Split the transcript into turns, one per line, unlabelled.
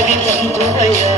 జగదంబువయ్యా